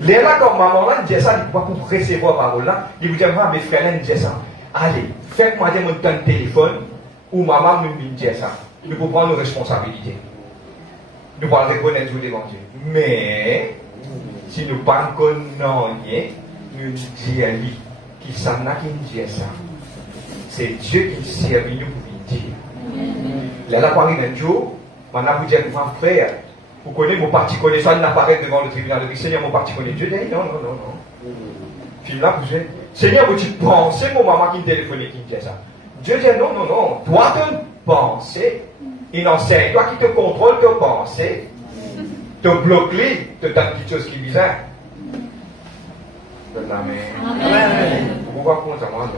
L'un là, comme maman là, il dit ça, il ne peut pas pour recevoir parole là, il vous dit, moi, mes frères là, ils me disent ça. Allez, faites-moi mon temps de téléphone, ou maman me dit ça. Nous pouvons prendre nos responsabilités. Nous pouvons reconnaître tout devant Dieu. Mais, si nous ne pas connaissons, nous disons lui, qui s'en a qui nous dit ça. C'est Dieu qui servi nous pour nous dire. Là, là, un jour, maintenant, vous dites, mon frère, vous connaissez mon parti connaissant, il n'apparaît devant le tribunal de Seigneur, mon parti connaît. Dieu dit, non. Puis là, vous dites, Seigneur, vous pensez, mon maman qui me téléphonait, qui me dit ça. Dieu dit, non. Toi, tu penses, et non, c'est toi qui te contrôle, te penser, te bloquer, te donne quelque chose qui est bizarre. Amen. Pourquoi contre moi,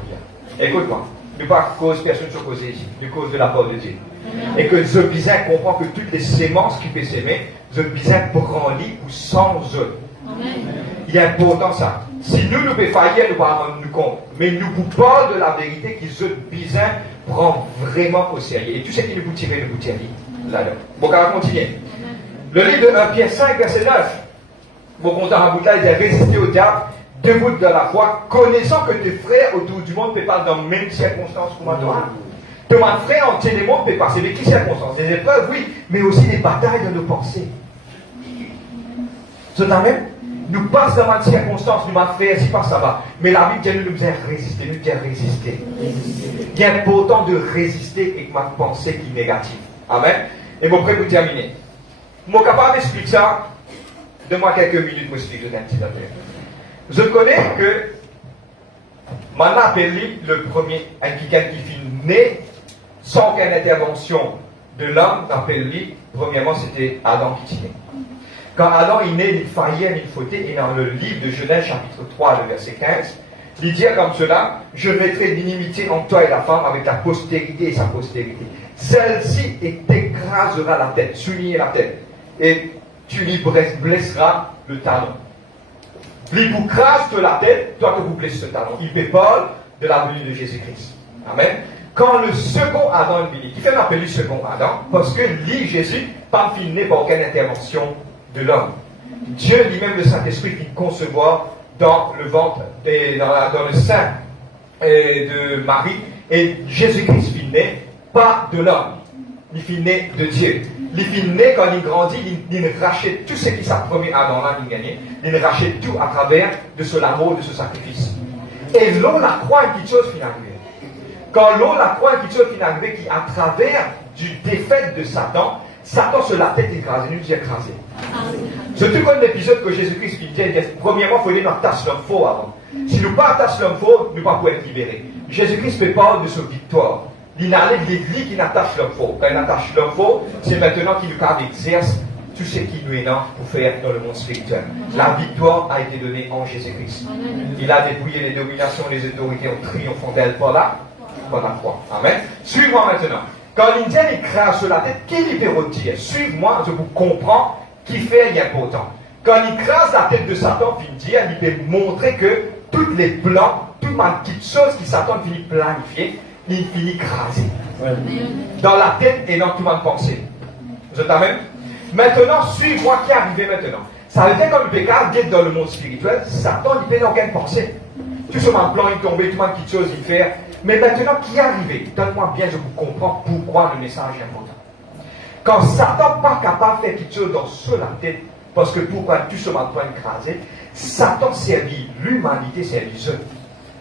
écoute-moi. Ne pas cause personne sur cause ici, de cause de la parole de Dieu. Et que ce bizarre comprend que toutes les sémences qu'il peut s'aimer, ce bizarre brandit ou sans eux. Il est important ça. Si nous pouvons faillir, nous ne rendre nous compte. Mais nous vous parlons de la vérité qui ce bizarre prend vraiment au sérieux. Et tu sais qui nous tirer le bout là-dedans. Bon, on va continuer. Le livre de 1 Pierre 5, verset 9. Mon compteur à bout là, il dit résister au diable. Debout de la foi, connaissant que tes frères autour du monde ne peuvent pas dans les mêmes circonstances que toi. Tes frères entiers du monde peuvent passer. Mais quelles circonstances? Des épreuves, oui, mais aussi des batailles dans nos pensées. C'est quand même, nous passons dans des circonstances, nous m'avons fait ainsi, pas ça va. Mais la Bible dit nous a résister, Il est important de résister avec ma pensée qui est négative. Amen. Et mon prêt pour terminer. Je suis capable d'expliquer ça. Donne-moi quelques minutes pour expliquer un petit peu. Je connais que maintenant appelé le premier, quelqu'un qui fut né sans aucune intervention de l'homme, appelé, premièrement, c'était Adam qui est né. Quand Adam est né, il faillait, il fautait, et dans le livre de Genèse, chapitre 3, le verset 15, il dit comme cela, je mettrai l'inimité entre toi et la femme avec la postérité et sa postérité. Celle-ci t'écrasera la tête, souligner la tête, et tu lui blesseras le talon. Lui vous crasse la tête, toi que vous blesse le talon. Il parle de la venue de Jésus-Christ. Amen. Quand le second Adam est venu, qui fait m'appeler second Adam, parce que lui, Jésus, pas fini par aucune intervention de l'homme. Dieu lui-même, le Saint-Esprit, vient concevoir dans le ventre, dans le sein de Marie, et Jésus-Christ fit né, pas de l'homme, il fit né de Dieu. Il fit né quand il grandit, il rachète tout ce qui s'est promis à Adam, il gagnait, il rachète tout à travers de ce amour, de ce sacrifice. Et l'on la croit une petite chose finale. Quand l'on la croit une petite chose finale, qui à travers du défaite de Satan, Satan sur la tête écrasée, nous dit écrasé. C'est tout comme l'épisode que Jésus-Christ dit, premièrement, il faut aller dans la tâche l'homme faux avant. Si nous pas attache l'homme faux, nous ne pouvons pas être libérés. Jésus-Christ peut parler de sa victoire. Il a l'église qui n'attache l'homme faux. Quand il attache l'homme faux, c'est maintenant qu'il nous exerce tout ce qui nous est là pour faire dans le monde spirituel. La victoire a été donnée en Jésus-Christ. Il a dépouillé les dominations, les autorités en triomphant d'elle par la foi. Amen. Suivez-moi maintenant. Quand l'Indien écrase sur la tête, qui libère dire? Suivez-moi, je vous comprends, qui fait important. Quand il écrase la tête de Satan, il peut montrer que tous les plans, toutes les petites choses que Satan finit planifier, il finit écrasé. Dans la tête et dans toute ma pensée. Vous êtes amen? Maintenant, suivez-moi qui est arrivé maintenant. Ça veut dire comme le pécard est dans le monde spirituel, Satan il peut aucune pensée. Tout ce plan il tombé, tout le petites choses il fait. Mais maintenant, qui est arrivé? Donne-moi bien, je vous comprends pourquoi le message est important. Quand Satan n'est pas capable de faire quelque chose dans sur la tête, parce que pourquoi tout ce plan écrasé, Satan servit l'humanité, servit eux.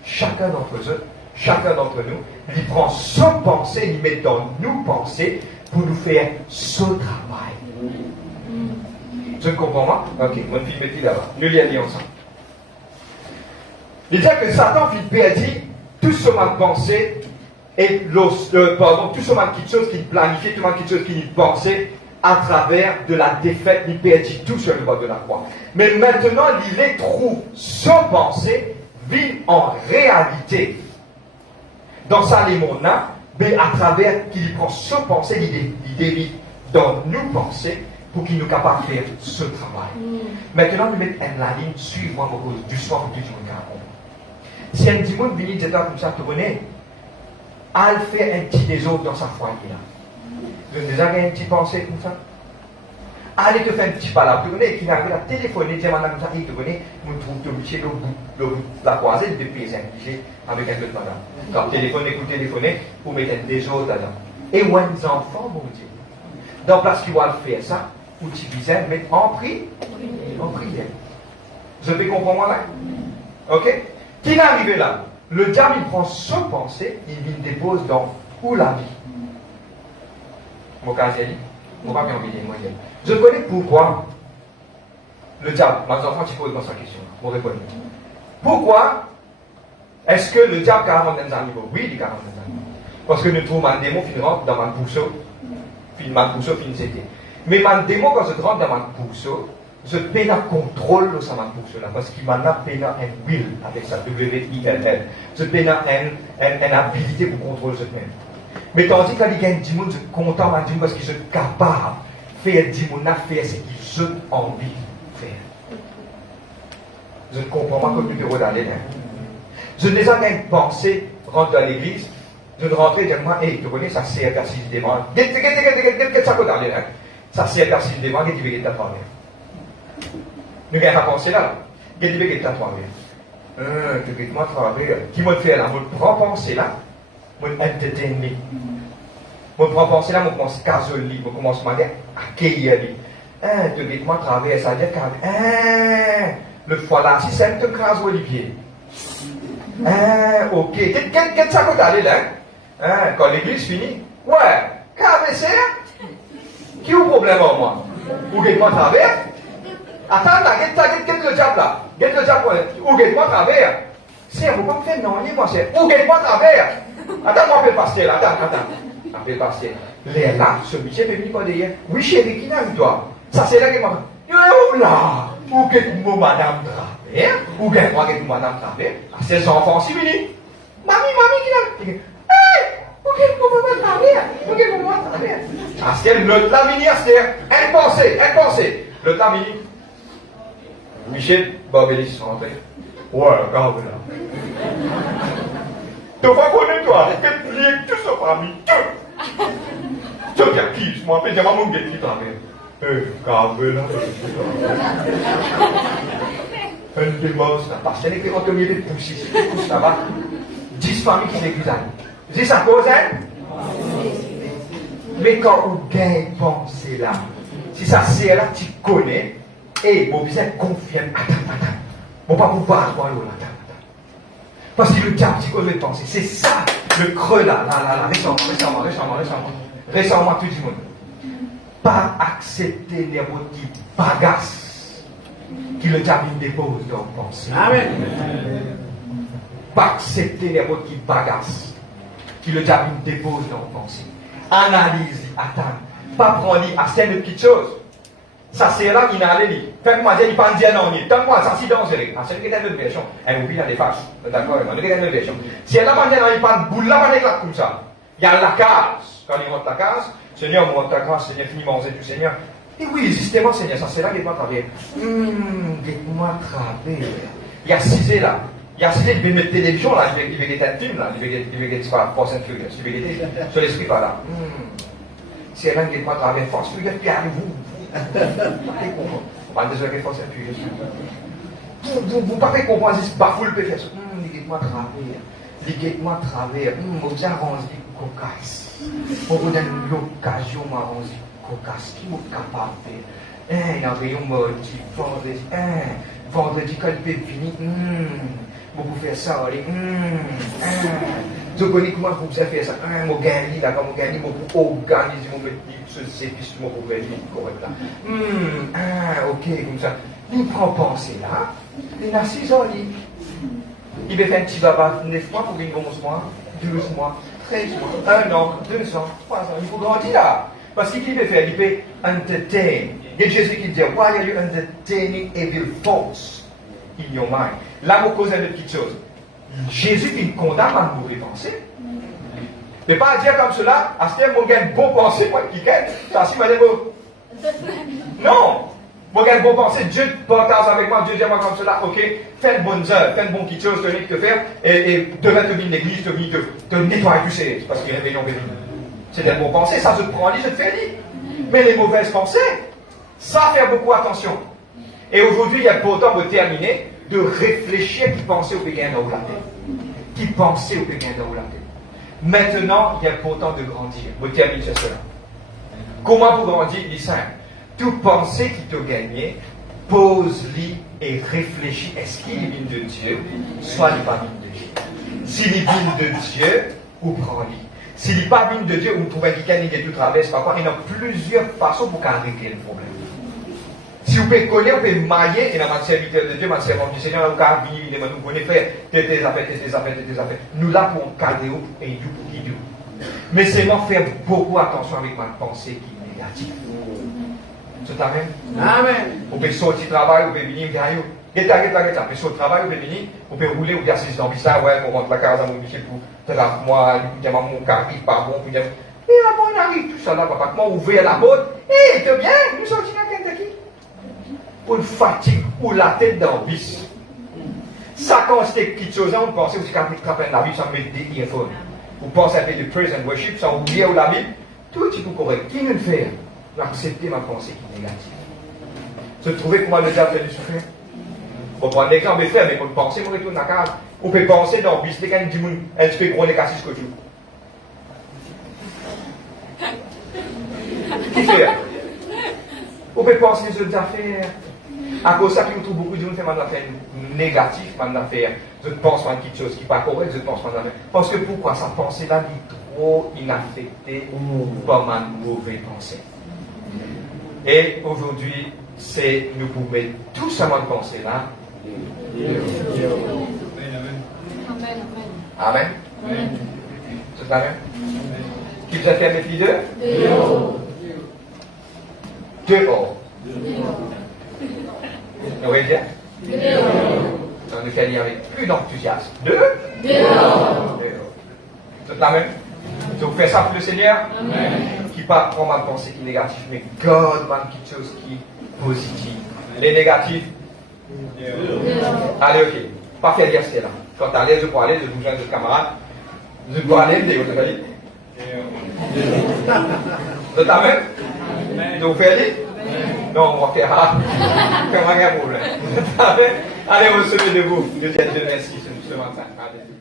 Chacun d'entre eux, chacun d'entre nous, il prend son pensée, il met dans nos pensées pour nous faire ce travail. Tu comprends moi? Ok, mon fille mettez là-bas. Nous l'y ensemble. Il dit que Satan fit perdre tout ce mal pensé et tout ce mal quelque chose qu'il planifiait, tout ce mal quelque chose qu'il pensait à travers de la défaite, il perdit tout sur le bord de la croix. Mais maintenant, il est trouve son pensée vit en réalité dans sa lémona, mais à travers qu'il prend son pensée, il délite dans nos pensées pour qu'il nous capable de faire ce travail. Maintenant, nous mettons la ligne, suivez-moi doucement pour que tu me racontes. Si un démon vient dire comme ça, tu connais, elle fait un petit désordre dans sa foyer là. Vous avez déjà une petite pensée comme ça? Allez te faire un petit palabre, tu connais, qui n'arrive à téléphoner, dire madame ça, tu connais, nous trouvons que monsieur le bout de la croisée, de pays impliqué avec un autre madame. Quand téléphoner, pour mettre un désordre là-dedans. Et où un enfant, mon Dieu, dans place qui va faire ça, ou tu disais, mais en prière. Vous avez compris moi là? Ok? Qui est arrivé là? Le diable, il prend son pensée, il le dépose dans où la vie. Mon cas, j'ai dit, on va bien envie de moi. Je connais pourquoi le diable, mes enfants, tu poses dans sa question. Vous répondez. Pourquoi est-ce que le diable a 40 animaux? Oui, il a 40 animaux. Parce que nous trouvons un démon qui rentre dans ma pousseau, c'était. Mais mon démon, quand je rentre dans ma pousseau, je peine à contrôle de sa pousseau là, parce qu'il m'a peine à un will avec sa W-I-L-L. Je peine à une habilité pour contrôler ce même. Mais tandis qu'il y a un démon, je suis content parce qu'il est capable de faire démon, faire ce qu'il a envie de faire. Je ne comprends pas comme numéro d'aller là. Je n'ai jamais pensé rentrer dans l'église. Je ne rentrais et dire, moi, hey, tu connais, ça sert à s'il dément. Qu'est-ce que ça peut aller là? Ça sert à s'il dément, qu'est-ce que tu veux travers? Nous avons pensé là. Qu'est-ce que tu veux travers? Tu veux moi travers. Qui m'a fait là? Je prends penser là. Je entertainer. Je prends penser là, je commence à casoler, je commence à accueillir. Tu veux moi travers, ça veut dire le foie là, si c'est un peu crase Olivier. Ok. Qu'est-ce que ça peut aller là? Quand l'église finit, ouais, KBC, qui a un problème en moi? Ou guette-moi travers? Attends là, qu'est-ce que le diable là? Qu'est-ce que le diable? Ou guette-moi travers? C'est, vous ne pouvez pas faire non, moi c'est, ou guette-moi travers? Attends, moi, appelle le pasteur, attends. Appelle le pasteur. L'air là, ce monsieur peut venir pas derrière. Oui, chérie, qui n'a toi? Ça c'est là que moi. Yo là, ou que mon madame travers, ou bien moi que madame travers, ses enfants si venus. Mamie qui l'a. Hey, ou que mon maman travers, ou que mon maman travers. Astel, l'autre là mini Astel, elle pensait. L'autre là mini. Michel, Babélis sont rentrés. Ouais, regarde là. Tu vas connaître toi, que plier tout ce famille, tout. Tu viens qui, je m'appelle, j'ai maman qui travaille. Regarde là. Un démos, là, parce qu'elle était quand on y avait poussé, c'était poussé là-bas. 10 familles qui l'église. C'est ça cause, hein? Mais quand vous gagnez pensée là, si ça c'est là, tu connais, et vous êtes confiant, attends. Bon, pas pour voir, attends. Parce que le diable, tu connais le penser. C'est ça, le creux là, récemment, tout le monde. Pas accepter n'importe qui bagasse qui le diable dépose dans vos pensées. Amen. Pas accepter n'importe qui bagasse qui le diable dépose dans vos pensées. Analyse, attends. Pas prendre à cette petite chose. Ça c'est là qu'il a allé. Faites-moi dire, il ne pas dire non, donne-moi ça, si dans ce ah, c'est une autre version. Elle oublie la défense. D'accord, une autre version. Si elle n'a pas dit non, il parle boule là, pas d'éclat comme ça. Il y a la case. Quand il monte la case, Seigneur, monte ta grâce, Seigneur, finis manger du Seigneur. Et oui, justement, Seigneur, ça c'est là qu'il doit travailler. Dites-moi travailler. Il y a 6 là. Il y a 6 il veut mettre télévision là, il veut être un film là, il veut être pas Force and Furious, il veut être sur l'esprit par là. Si elle a dit, moi, travailler Force Furious, puis allez-vous. Pas désolé, Force and Furious. Vous parlez comprendre, c'est pas fou le faire ça. Dites-moi travailler. Dites-moi travailler. Vous bien arranger cocasse. On vous donne l'occasion d'arranger cocasse. Qui vous capable de faire? Il y a un rayon mardi, vendredi quand il peut finir. Vous pouvez faire ça, allez. Je connais comment vous pouvez faire ça. Vous gagnez là, quand vous gagnez, vous organisez, vous mettez ce service, vous pouvez faire correct là. Ok, comme ça. Il prend pensée là. Il a 6 ans, il va faire un petit baba 9 mois pour une 11 mois, 12 mois, 13 mois, 1 an, 2 ans, 3 ans. Il faut grandir là. Parce qu'il va faire, il peut entertain. Il y a Jésus qui dit, why are you entertaining evil thoughts in your mind? Là, vous causez une petite chose. Jésus, il condamne à mauvaise pensée. Ne pas dire comme cela, à ce moment, il bon pensée, moi, qui gagne, ça, si, madame, non! Moi, j'ai une bonne pensée, Dieu partage avec moi, Dieu dit moi comme cela, ok, fais une bonne œuvre, fais une bonne petite chose, que te faire, et demain, te venir l'église, te venir te nettoyer du C, parce qu'il y a une réunion bénie. C'est une bonne pensée, ça, je te prends, je te fais lire. Mais les mauvaises pensées, ça, faire beaucoup attention. Et aujourd'hui, il y a pourtant de terminer, de réfléchir qui pensait au pékin dans la tête. Qui pensait au pékin dans la tête. Maintenant, il y a pourtant de grandir. Je termine sur cela. Comment pour grandir? Il est simple. Toute pensée qui te gagne, pose-lui et réfléchis. Est-ce qu'il est digne de Dieu? Soit il n'est pas digne de Dieu. S'il est digne de Dieu, ou prends-lui. S'il n'est pas digne de Dieu, ou trouvez quelqu'un qui tout traverse, parfois, il y a plusieurs façons pour régler le problème. Si vous pouvez connaître, vous pouvez mailler, et dans ma serviteur de Dieu, ma servante du Seigneur, vous pouvez venir, vous pouvez faire tes affaires. Nous là pour cadrer et you pour qui mais c'est non faire beaucoup attention avec ma pensée qui est négative. C'est amen? Amen. Vous pouvez sortir du travail, vous pouvez venir, vous pouvez sortir du travail, vous pouvez venir, vous pouvez rouler, vous pouvez assister dans le ça, ouais, pour rentrer la case à mon Michel pour faire moi, mon car, il part bon, puis et avant on arrive, tout ça là, papa, comment ouvrir la porte, et c'est bien, nous sortir dans Kentucky. Pour une fatigue, ou la tête dans le vis. Ça, quand c'était quelque chose, on pensait aussi quand on travaille la Bible, ça met des earphones. Vous pensez à faire du praise and worship, ça oublie ou la Bible, tout est tout correct. Qui veut le faire? Accepter ma pensée qui est négative. Se trouver comment le diable fait du souffrir. Vous prenez l'exemple de faire, mais pour penser, vous retournez à la case. Vous pouvez penser dans le bis, quand il dit un petit peu gros négatif que tu. Qui fait? Vous pouvez penser sur des affaires. À cause de ça, vous trouvez beaucoup de gens qui font des affaires négatives, des affaires. Je pense à quelque chose qui n'est pas correct, je pense à des affaires. Parce que pourquoi sa pensée-là est trop inaffectée par ma mauvaise pensée. Et aujourd'hui, c'est nous pouvons mettre tout ça dans pensée là. Amen. Amen. C'est amen. Qui vous a fait mettre les deux? Dehors. Nous voyez? Donc nous faisons avec plus d'enthousiasme. Dehors. C'est la même. Si vous faites ça pour le Seigneur, qui pas prend mal pensée qui est négatif, mais God man quelque chose qui est positif. Les négatifs. Allez, ok. Pas faire dire ce là. Quand tu allez, je peux aller, je vous joins de camarades. Je peux aller, je peux aller. C'est la même. Donc vous faites aller? Non, on va faire un problème. Allez, vous se levez debout. Je vous dis merci ce matin. Allez.